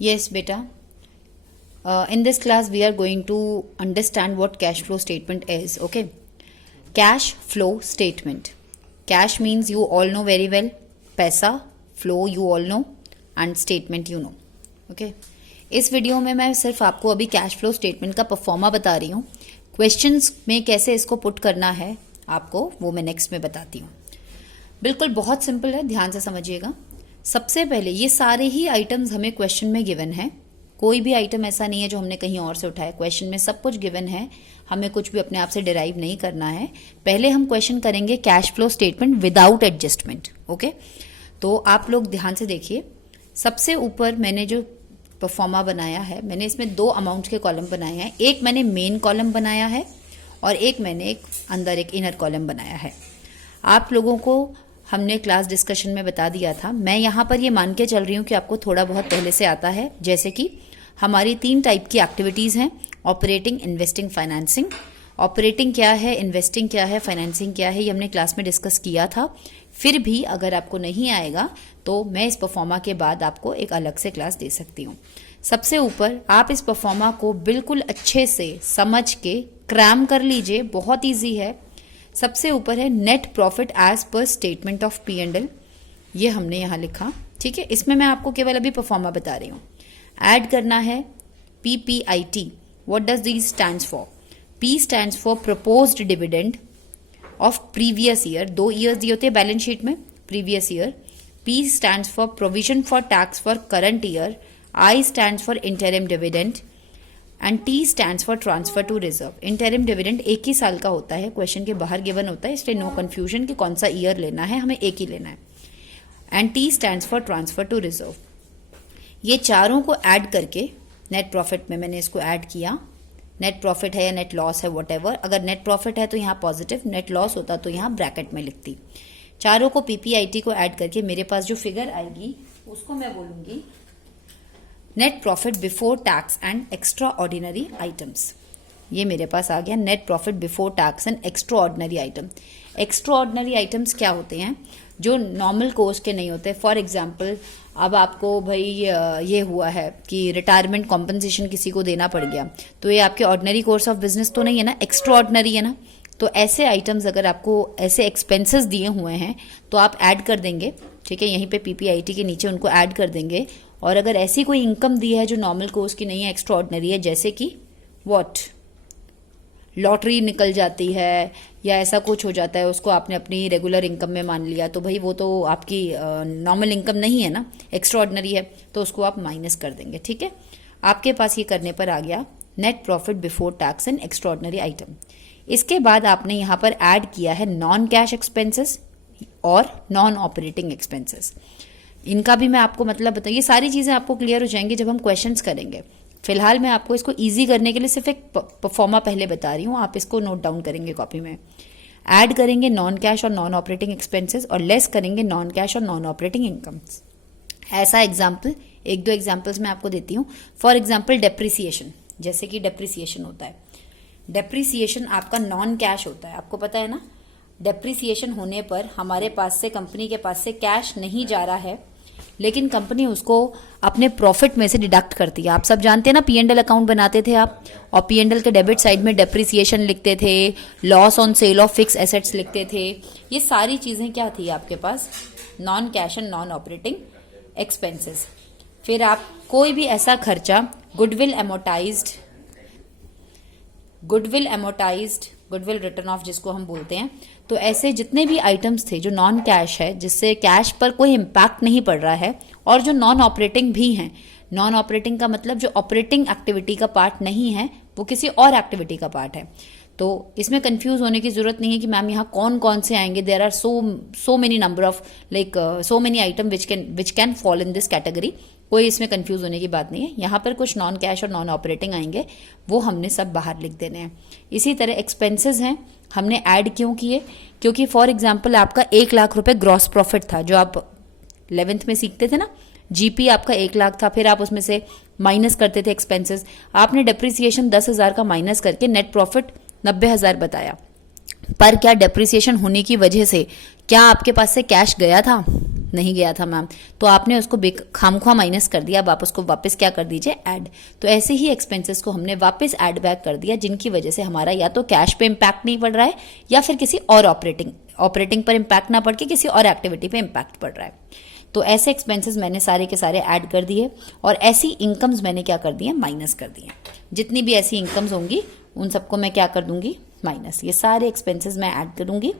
Yes, beta. In this class, we are going to understand what cash flow statement is. Okay. Cash flow statement. Cash means you all know very well. पैसा, flow you all know, and statement you know. Okay. इस video में मैं सिर्फ आपको अभी cash flow statement का pro forma बता रही हूँ. क्वेश्चंस में कैसे इसको पुट करना है आपको वो मैं नेक्स्ट में बताती हूँ. बिल्कुल बहुत सिंपल है, ध्यान से समझिएगा. सबसे पहले ये सारे ही आइटम्स हमें क्वेश्चन में गिवन है. कोई भी आइटम ऐसा नहीं है जो हमने कहीं और से उठाया. क्वेश्चन में सब कुछ गिवन है, हमें कुछ भी अपने आप से डिराइव नहीं करना है. पहले हम क्वेश्चन करेंगे cash flow statement without adjustment. Okay, तो आप लोग ध्यान से देखिए. सबसे ऊपर मैंने जो परफॉर्मा बनाया है, मैंने इसमें दो अमाउंट के कॉलम बनाए हैं. एक मैंने मेन कॉलम बनाया है और एक मैंने एक अंदर एक इनर कॉलम बनाया है. आप लोगों को हमने क्लास डिस्कशन में बता दिया था. मैं यहाँ पर ये मान के चल रही हूँ कि आपको थोड़ा बहुत पहले से आता है. जैसे कि हमारी 3 टाइप की एक्टिविटीज़ हैं: ऑपरेटिंग, इन्वेस्टिंग, फाइनेंसिंग. ऑपरेटिंग क्या है, इन्वेस्टिंग क्या है, फाइनेंसिंग क्या है, ये हमने क्लास में डिस्कस किया था. फिर भी अगर आपको नहीं आएगा तो मैं इस परफॉर्मा के बाद आपको एक अलग से क्लास दे सकती हूँ. सबसे ऊपर आप इस परफॉर्मा को बिल्कुल अच्छे से समझ के क्रैम कर लीजिए. बहुत ईजी है. सबसे ऊपर है net profit as per statement of P&L. ये हमने यहाँ लिखा. ठीक है, इसमें मैं आपको केवल अभी परफॉर्मा बता रही हूँ. ऐड करना है PPIT. What does this stands for? P stands for proposed dividend of previous year. 2 years दिए होते हैं बैलेंस शीट में, previous year. P stands for provision for tax for current year. I stands for interim dividend and T stands for transfer to reserve. Interim dividend एक ही साल का होता है, क्वेश्चन के बाहर गिवन होता है, इसलिए नो कंफ्यूजन कि कौन सा ईयर लेना है, हमें एक ही लेना है. And T stands for transfer to reserve. ये चारों को ऐड करके नेट प्रॉफिट में मैंने इसको ऐड किया. नेट प्रॉफिट है या नेट लॉस है, व्हाटएवर. अगर नेट प्रॉफिट है तो यहाँ पॉजिटिव, नेट लॉस होता तो यहाँ ब्रैकेट में लिखती. चारों को PPIT को ऐड करके मेरे पास जो फिगर आएगी उसको मैं बोलूंगी net profit before tax and extra ordinary items. ये मेरे पास आ गया net profit before tax and extra ordinary item. Extra ordinary items क्या होते हैं? जो नॉर्मल कोर्स के नहीं होते. फॉर एग्जाम्पल, अब आपको भाई ये हुआ है कि रिटायरमेंट कॉम्पनसेशन किसी को देना पड़ गया, तो ये आपके ऑर्डिनरी कोर्स ऑफ बिजनेस तो नहीं है ना, एक्स्ट्रा ऑर्डिनरी है ना. तो ऐसे आइटम्स अगर आपको ऐसे एक्सपेंसेस दिए हुए हैं तो आप ऐड कर देंगे. ठीक है, यहीं पे PPIT के नीचे उनको ऐड कर देंगे. और अगर ऐसी कोई इनकम दी है जो नॉर्मल कोर्स की नहीं है, एक्स्ट्रा ऑर्डिनरी है, जैसे कि व्हाट, लॉटरी निकल जाती है या ऐसा कुछ हो जाता है, उसको आपने अपनी रेगुलर इनकम में मान लिया, तो भाई वो तो आपकी नॉर्मल इनकम नहीं है ना, एक्स्ट्रा ऑर्डिनरी है, तो उसको आप माइनस कर देंगे. ठीक है, आपके पास ये करने पर आ गया net profit before tax and extra ordinary item. इसके बाद आपने यहाँ पर ऐड किया है नॉन कैश एक्सपेंसेस और नॉन ऑपरेटिंग एक्सपेंसेस. इनका भी मैं आपको मतलब बताऊँ, ये सारी चीज़ें आपको क्लियर हो जाएंगी जब हम क्वेश्चंस करेंगे. फिलहाल मैं आपको इसको इजी करने के लिए सिर्फ एक परफॉर्मा पहले बता रही हूँ, आप इसको नोट डाउन करेंगे कॉपी में. ऐड करेंगे नॉन कैश और नॉन ऑपरेटिंग एक्सपेंसेस और लेस करेंगे नॉन कैश और नॉन ऑपरेटिंग इनकम्स. ऐसा एग्जाम्पल, 1-2 एग्जाम्पल्स मैं आपको देती हूँ. For example depreciation. जैसे कि डेप्रिसिएशन होता है, डेप्रिसिएशन आपका नॉन कैश होता है, आपको पता है ना. डेप्रिसिएशन होने पर हमारे पास से, कंपनी के पास से कैश नहीं जा रहा है, लेकिन कंपनी उसको अपने प्रॉफिट में से डिडक्ट करती है. आप सब जानते हैं ना, P&L अकाउंट बनाते थे आप, और P&L के डेबिट साइड में डेप्रिसिएशन लिखते थे, loss on sale of fix assets लिखते थे. ये सारी चीजें क्या थी आपके पास? Non cash and non operating expenses. फिर आप कोई भी ऐसा खर्चा, गुडविल रिटर्न ऑफ जिसको हम बोलते हैं, तो ऐसे जितने भी आइटम्स थे जो नॉन कैश है, जिससे कैश पर कोई इम्पैक्ट नहीं पड़ रहा है, और जो नॉन ऑपरेटिंग भी हैं. नॉन ऑपरेटिंग का मतलब जो ऑपरेटिंग एक्टिविटी का पार्ट नहीं है, वो किसी और एक्टिविटी का पार्ट है. तो इसमें कंफ्यूज होने की जरूरत नहीं है कि मैम यहाँ कौन कौन से आएंगे. There are so many number of so many item which can fall in this category. कोई इसमें कंफ्यूज होने की बात नहीं है. यहाँ पर कुछ नॉन कैश और नॉन ऑपरेटिंग आएंगे, वो हमने सब बाहर लिख देने हैं. इसी तरह एक्सपेंसेस हैं, हमने ऐड क्यों किए? क्योंकि फॉर एग्जाम्पल आपका 1 लाख रुपए ग्रॉस प्रॉफिट था, जो आप 11th में सीखते थे ना. GP आपका 1 लाख था, फिर आप उसमें से माइनस करते थे एक्सपेंसेस. आपने डेप्रिसिएशन 10,000 का माइनस करके नेट प्रॉफिट 90,000 बताया. पर क्या डेप्रिसिएशन होने की वजह से क्या आपके पास से कैश गया था? नहीं गया था मैम, तो आपने उसको खामख्वा माइनस कर दिया, अब आप उसको वापस क्या कर दीजिए, ऐड। तो ऐसे ही एक्सपेंसेस को हमने वापस ऐड बैक कर दिया, जिनकी वजह से हमारा या तो कैश पे इम्पैक्ट नहीं पड़ रहा है या फिर किसी और ऑपरेटिंग पर इम्पैक्ट ना पड़ के किसी और एक्टिविटी पे इम्पैक्ट पड़ रहा है। तो ऐसे एक्सपेंसेस मैंने सारे के सारे ऐड कर दिए और ऐसी इनकम्स मैंने क्या कर दिए, माइनस कर दिए। जितनी भी ऐसी इनकम्स होंगी उन सबको मैं क्या कर दूंगी, माइनस। ये सारे एक्सपेंसेस मैं ऐड करूंगी।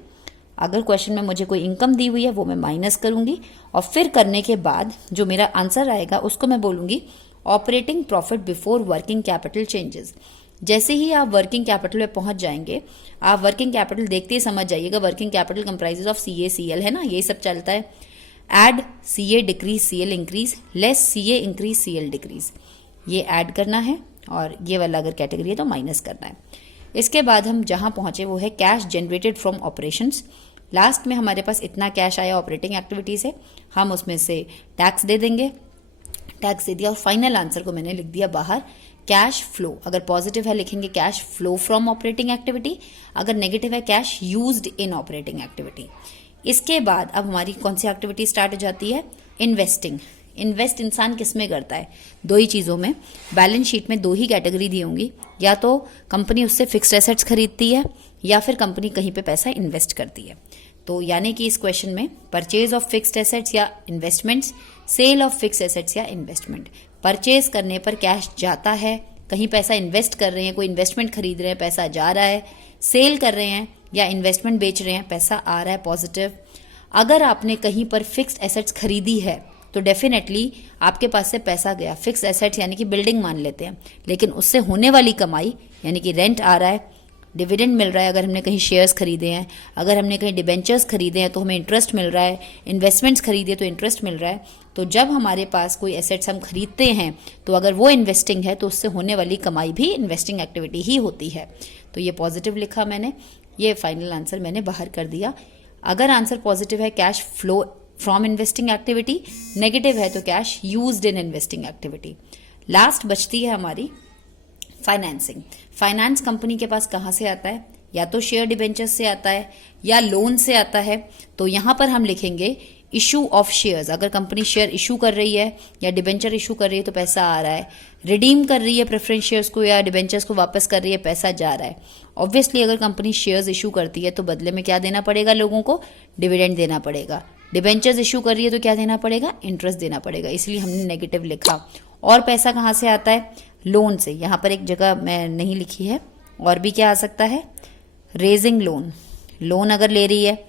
अगर क्वेश्चन में मुझे कोई इनकम दी हुई है वो मैं माइनस करूंगी और फिर करने के बाद जो मेरा आंसर आएगा उसको मैं बोलूंगी operating profit before working capital changes. जैसे ही आप वर्किंग कैपिटल में पहुंच जाएंगे, आप वर्किंग कैपिटल देखते ही समझ जाइएगा working capital comprises of CA CL है ना, यही सब चलता है। Add CA decrease CL increase, less CA increase CL decrease, ये ऐड करना है और ये वाला अगर कैटेगरी है तो माइनस करना है। इसके बाद हम जहां पहुंचे वो है cash generated from operations. Last में हमारे पास इतना कैश आया ऑपरेटिंग एक्टिविटी से, हम उसमें से टैक्स दे देंगे, टैक्स दे दिया और फाइनल आंसर को मैंने लिख दिया बाहर कैश फ्लो। अगर पॉजिटिव है लिखेंगे cash flow from operating activity, अगर नेगेटिव है cash used in operating activity. इसके बाद अब हमारी कौन सी एक्टिविटी स्टार्ट हो जाती है, इन्वेस्टिंग। इन्वेस्ट इंसान किस में करता है, दो ही चीज़ों में। बैलेंस शीट में दो ही कैटेगरी दी होंगी, या तो कंपनी उससे फिक्स्ड एसेट्स खरीदती है या फिर कंपनी कहीं पे पैसा इन्वेस्ट करती है। तो यानी कि इस क्वेश्चन में परचेज ऑफ फिक्स्ड एसेट्स या investments, sale of fixed assets या इन्वेस्टमेंट। परचेज करने पर कैश जाता है, कहीं पैसा इन्वेस्ट कर रहे हैं, कोई इन्वेस्टमेंट खरीद रहे हैं पैसा जा रहा है, सेल कर रहे हैं या इन्वेस्टमेंट बेच रहे हैं पैसा आ रहा है पॉजिटिव। अगर आपने कहीं पर फिक्स्ड एसेट्स खरीदी है तो डेफिनेटली आपके पास से पैसा गया। फिक्स्ड एसेट्स यानी कि बिल्डिंग मान लेते हैं, लेकिन उससे होने वाली कमाई यानी कि रेंट आ रहा है, डिविडेंड मिल रहा है, अगर हमने कहीं शेयर्स खरीदे हैं, अगर हमने कहीं डिबेंचर्स खरीदे हैं तो हमें इंटरेस्ट मिल रहा है, इन्वेस्टमेंट्स खरीदे तो इंटरेस्ट मिल रहा है। तो जब हमारे पास कोई एसेट्स हम खरीदते हैं तो अगर वो इन्वेस्टिंग है तो उससे होने वाली कमाई भी इन्वेस्टिंग एक्टिविटी ही होती है। तो ये पॉजिटिव लिखा मैंने, ये फाइनल आंसर मैंने बाहर कर दिया। अगर आंसर पॉजिटिव है cash flow from investing activity, negative है तो cash used in investing activity. Last बचती है हमारी फाइनेंसिंग। फाइनेंस कंपनी के पास कहां से आता है, या तो शेयर डिबेंचर्स से आता है या लोन से आता है। तो यहां पर हम लिखेंगे इशू ऑफ शेयर्स। अगर कंपनी शेयर इशू कर रही है या डिबेंचर इशू कर रही है तो पैसा आ रहा है, रिडीम कर रही है प्रेफरेंस शेयर्स को या डिबेंचर्स को वापस कर रही है पैसा जा रहा है। ऑब्वियसली अगर कंपनी शेयर्स इशू करती है तो बदले में क्या देना पड़ेगा, लोगों को डिविडेंड देना पड़ेगा। डिबेंचर्स इशू कर रही है तो क्या देना पड़ेगा, इंटरेस्ट देना पड़ेगा, इसलिए हमने नेगेटिव लिखा। और पैसा कहां से आता है, लोन से। यहां पर एक जगह मैं नहीं लिखी है, और भी क्या आ सकता है, रेजिंग लोन। लोन अगर ले रही है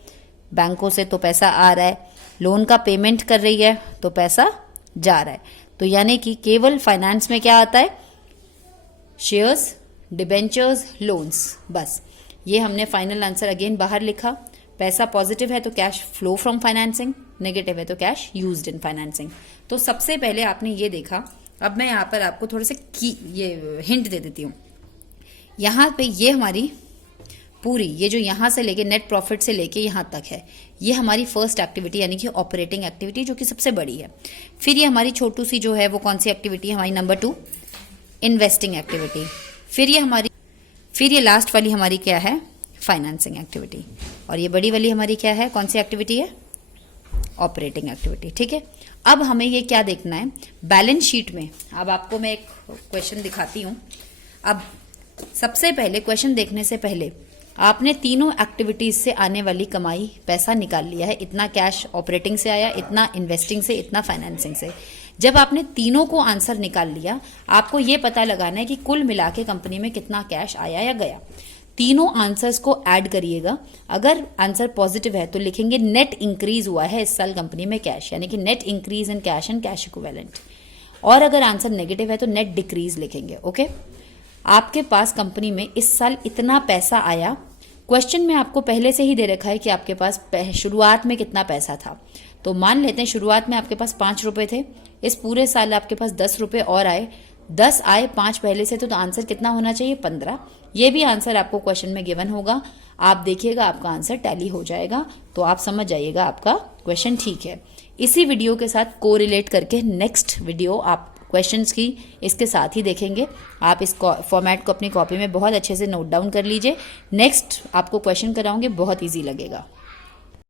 बैंकों से तो पैसा आ रहा है, लोन का पेमेंट कर रही है तो पैसा जा रहा है। तो यानी कि केवल फाइनेंस में क्या आता है, शेयर्स, डिबेंचर्स, लोन्स, बस। ये हमने फाइनल आंसर अगेन बाहर लिखा। पैसा पॉजिटिव है तो cash flow from financing, negative है तो कैश यूज्ड इन फाइनेंसिंग। तो सबसे पहले आपने ये देखा। अब मैं यहाँ पर आपको थोड़े से ये हिंट दे देती हूँ। यहाँ पे ये हमारी पूरी, ये जो यहाँ से लेके नेट प्रॉफिट से लेके यहाँ तक है, ये हमारी फर्स्ट एक्टिविटी यानी कि ऑपरेटिंग एक्टिविटी, जो कि सबसे बड़ी है। फिर ये हमारी छोटू सी जो है वो कौन सी एक्टिविटी है, हमारी नंबर 2 इन्वेस्टिंग एक्टिविटी। फिर ये लास्ट वाली हमारी क्या है, फाइनेंसिंग एक्टिविटी। और ये बड़ी वाली हमारी क्या है, कौन सी एक्टिविटी है, ऑपरेटिंग एक्टिविटी। ठीक है। अब हमें ये क्या देखना है, बैलेंस शीट में। अब आपको मैं एक क्वेश्चन दिखाती हूँ। अब सबसे पहले क्वेश्चन देखने से पहले आपने तीनों एक्टिविटीज से आने वाली कमाई पैसा निकाल लिया है। इतना कैश ऑपरेटिंग से आया, इतना इन्वेस्टिंग से, इतना फाइनेंसिंग से। जब आपने तीनों को आंसर निकाल लिया, आपको ये पता लगाना है कि कुल मिला के कंपनी में कितना कैश आया या गया। तीनों आंसर्स को ऐड करिएगा। अगर आंसर पॉजिटिव है तो लिखेंगे नेट इंक्रीज हुआ है इस साल कंपनी में कैश, यानी कि net increase in cash and cash equivalent. और अगर आंसर नेगेटिव है तो नेट डिक्रीज लिखेंगे। ओके। आपके पास कंपनी में इस साल इतना पैसा आया। क्वेश्चन में आपको पहले से ही दे रखा है कि आपके पास शुरुआत में कितना पैसा था। तो मान लेते हैं शुरुआत में आपके पास 5 रुपए थे, इस पूरे साल आपके पास 10 रुपए और आए, 10 आए, 5 पहले से, तो आंसर कितना होना चाहिए, 15। ये भी आंसर आपको क्वेश्चन में गिवन होगा। आप देखिएगा आपका आंसर टैली हो जाएगा, तो आप समझ जाइएगा आपका क्वेश्चन ठीक है। इसी वीडियो के साथ कोरिलेट करके नेक्स्ट वीडियो आप क्वेश्चंस की इसके साथ ही देखेंगे। आप इस फॉर्मेट को अपनी कॉपी में बहुत अच्छे से नोट डाउन कर लीजिए। नेक्स्ट आपको क्वेश्चन कराऊंगे, बहुत ईजी लगेगा।